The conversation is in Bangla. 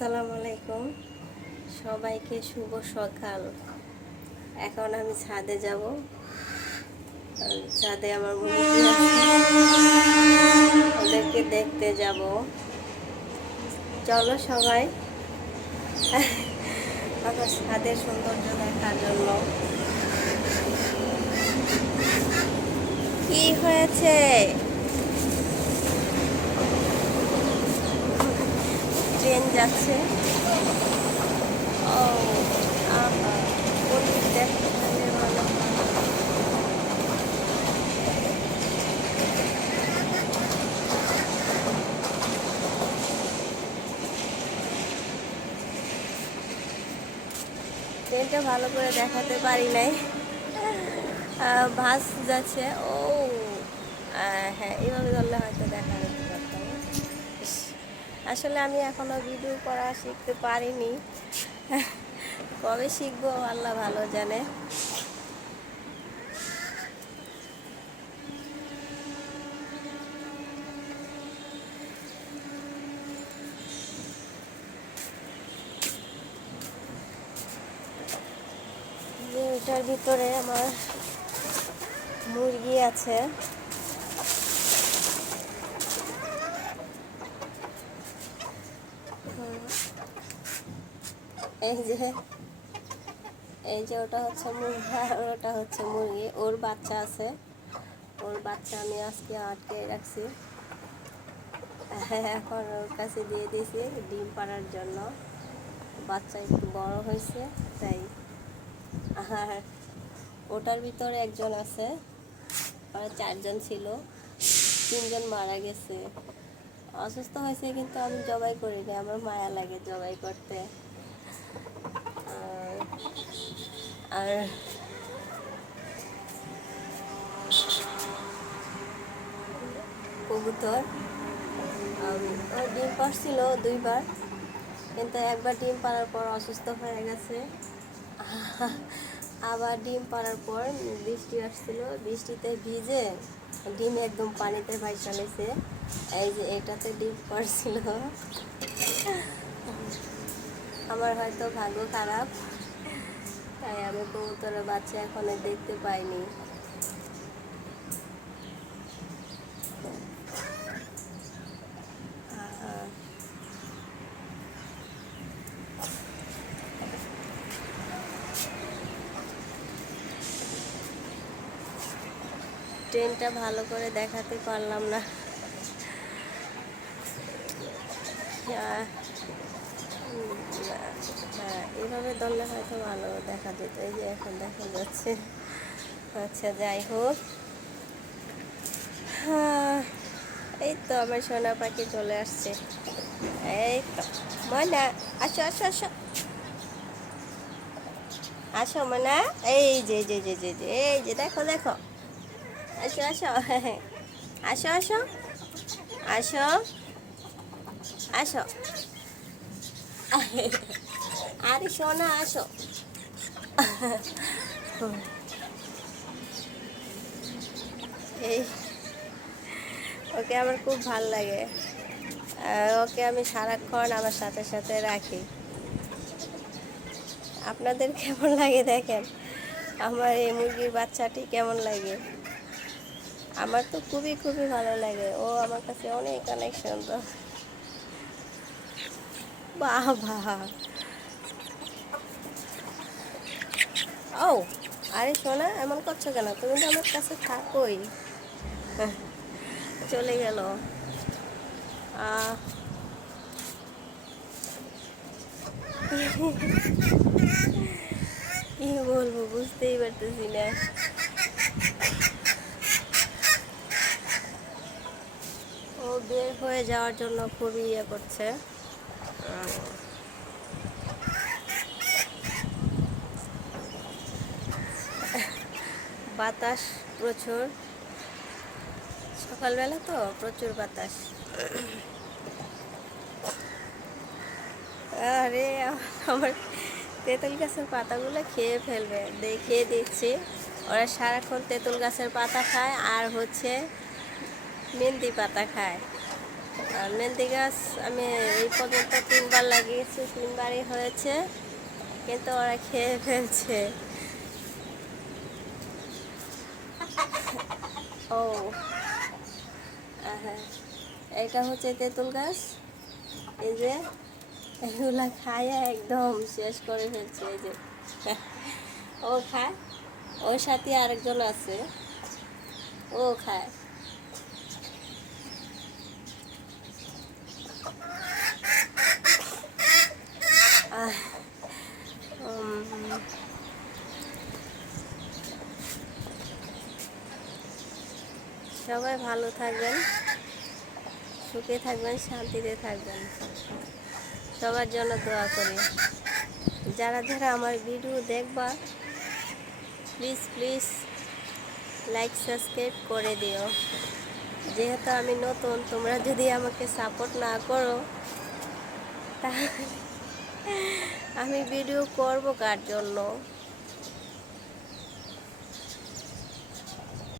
আসসালামু আলাইকুম, সবাইকে শুভ সকাল। এখন আমি ছাদে যাব। ছাদে আমার মুরগি আছে, ওদেরকে দেখতে যাব। চলো সবাই আমার ছাদের সৌন্দর্য দেখার জন্য। কি হয়েছে? ট্রেন যাচ্ছে। ও আহা, ওদিক দেখতে পেলে ভালো হয়। ট্রেনটা ভালো করে দেখাতে পারি নাই, বাস যাচ্ছে। ও হ্যাঁ, এইভাবে ধরলে হয়তো দেখা যেতে পারতাম। ইস, আসলে আমি এখনো ভিডিও করা শিখতে পারিনি। কবে শিখবো আল্লাহ ভালো জানে। এটার ভিতরে আমার মুরগি আছে। এই যে ওটা হচ্ছে মুরগি আর ওটা হচ্ছে মুরগি। ওর বাচ্চা আছে, ওর বাচ্চা আমি আজকে আটকে রাখছি। এখন ওর কাছে দিয়ে দিয়েছি ডিম পাড়ার জন্য। বাচ্চা একটু বড় হয়েছে তাই। আর ওটার ভিতরে একজন আছে, ওরা 4 জন ছিল, 3 জন মারা গেছে, অসুস্থ হয়েছে। কিন্তু আমি জবাই করিনি, আমার মায়া লাগে জবাই করতে। আর কবুতর ওর ডিম পাড়ছিল 2বার, কিন্তু একবার ডিম পাড়ার পর অসুস্থ হয়ে গেছে। আবার ডিম পাড়ার পর বৃষ্টি আসছিল, বৃষ্টিতে ভিজে ডিম একদম পানিতে ভাইসা লেছে। এই যে এটাতে ডিম পাড়ছিল। আমার হয়তো ভাগ্য খারাপ, তাই আমি কবুতরের বাচ্চা এখনো দেখতে পাইনি। ট্রেনটা ভালো করে দেখাতে পারলাম না। হ্যাঁ, এভাবে ধরলে হয়তো ভালো দেখা যেত। এই যে এখন দেখা যাচ্ছে। আচ্ছা, যাই হোক। এই তো আমার সোনা পাখি চলে আসছে। এই তো ময়না, আসো আসো আসো আসো ময়না। এই যে যে যে যে যে এই যে দেখো দেখো, আসো আসো। আসো আসো আসো আসো। আরে সোনা আসো। এই ওকে আমার খুব ভাল লাগে। ওকে আমি সারাক্ষণ আমার সাথে সাথে রাখি। আপনাদের কেমন লাগে দেখেন, আমার এই মুরগির বাচ্চাটি কেমন লাগে। আমার তো খুবই খুবই ভালো লাগে, ও আমার কাছে অনেক কানেকশন। তো বাবা, ও আরে সোনা, এমন করছো কেন? তুমি তো আমার কাছে থাকোই। চলে গেল। কি বলবো বুঝতেই পারতেছি না। ও বের হয়ে যাওয়ার জন্য খুবই ইয়ে করছে। বাতাস প্রচুর, সকালবেলা তো প্রচুর বাতাস। আরে আমার তেঁতুল গাছের পাতাগুলো খেয়ে ফেলবে, দেখিয়ে দিচ্ছি। ওরা সারাক্ষণ তেঁতুল গাছের পাতা খায় আর হচ্ছে মেহেন্দি পাতা খায়। আর মেহেন্দি গাছ আমি এই পর্যন্ত 3বার লাগিয়েছি, 3বারই হয়েছে, কিন্তু ওরা খেয়ে ফেলছে। ও হ্যাঁ, এটা হচ্ছে তেঁতুল গাছ। এই যে এগুলা খায় একদম শেষ করে ফেলছে। এই যে ও খায়, ওর সাথে আরেকজন আছে, ও খায়। আহ, উম, সবাই ভালো থাকবেন, সুখে থাকবেন, শান্তিতে থাকবেন। সবার জন্য দোয়া করি। যারা যারা আমার ভিডিও দেখবা, প্লিজ প্লিজ লাইক সাবস্ক্রাইব করে দিও। যেহেতু আমি নতুন, তোমরা যদি আমাকে সাপোর্ট না করো তাহলে আমি ভিডিও করব কার জন্য?